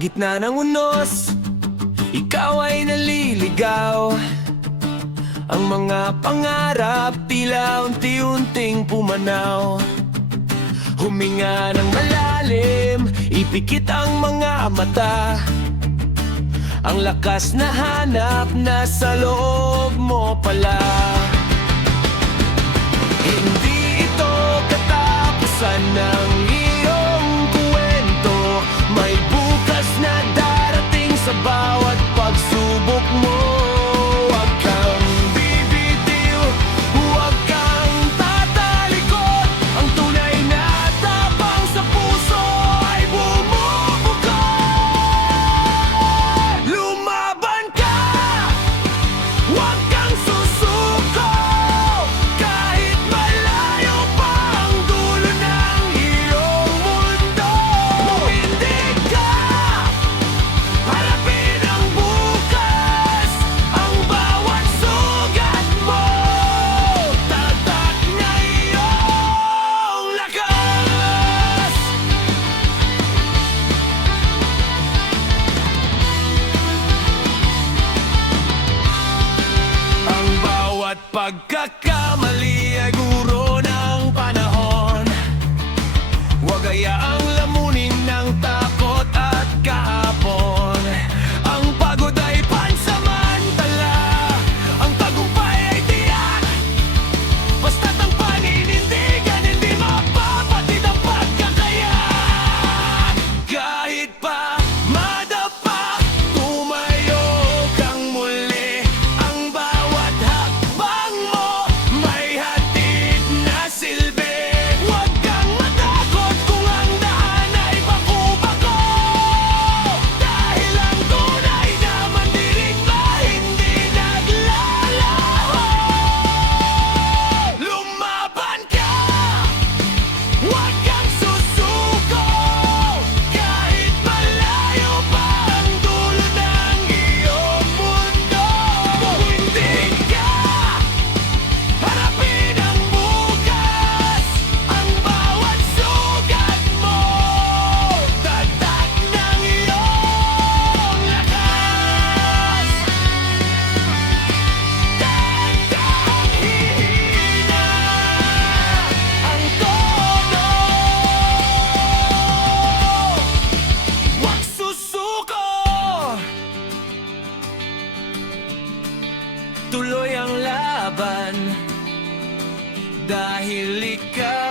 gitna ng unos, ikaw ay naliligaw. Ang mga pangarap tila unti-unting pumanaw. Huminga ng malalim, ipikit ang mga mata. Ang lakas na hanap nasa loob mo pala. Hindi ito katapusan ng iyong kwento. May bukas na darating sa bawat pagsubok mo. Huwag kang bibitiw, huwag kang tatalikod. Ang tunay na tapang sa puso ay bumubukod. Lumaban ka, huwag kang susuko. Kahit malayo pa ang dulo ng iyong mundo. Tumindig ka, harapin ang bukas. Ang bawat sugat mo, tatak na iyong lakas. Ang bawat pagkakamali ay guro ng panahon. Huwag hayaang lamunin ng takot at kahapon. Ang pagod ay pansamantala, ang tagumpay ay tiyak. Basta't ang paninindigan, hindi mapapatid ang pagkakayak. Kahit pa madapa, tumayo kang muli. Ang bawat hakbang mo may hatid na silbi. Huwag kang matakot kung ang daan ay baku-bako. Dahil ang tunay na mandirigma hindi naglalaho. Lumaban ka, huwag kang susuko. Kahit malayo pa ang dulo ng iyong mundo. Tumindig ka, harapin ang bukas. Ang bawat sugat mo, tatak ng iyong lakas. Dahan-dahang hihina ang tono. Huwag susuko, tuloy ang laban. Dahil ikaw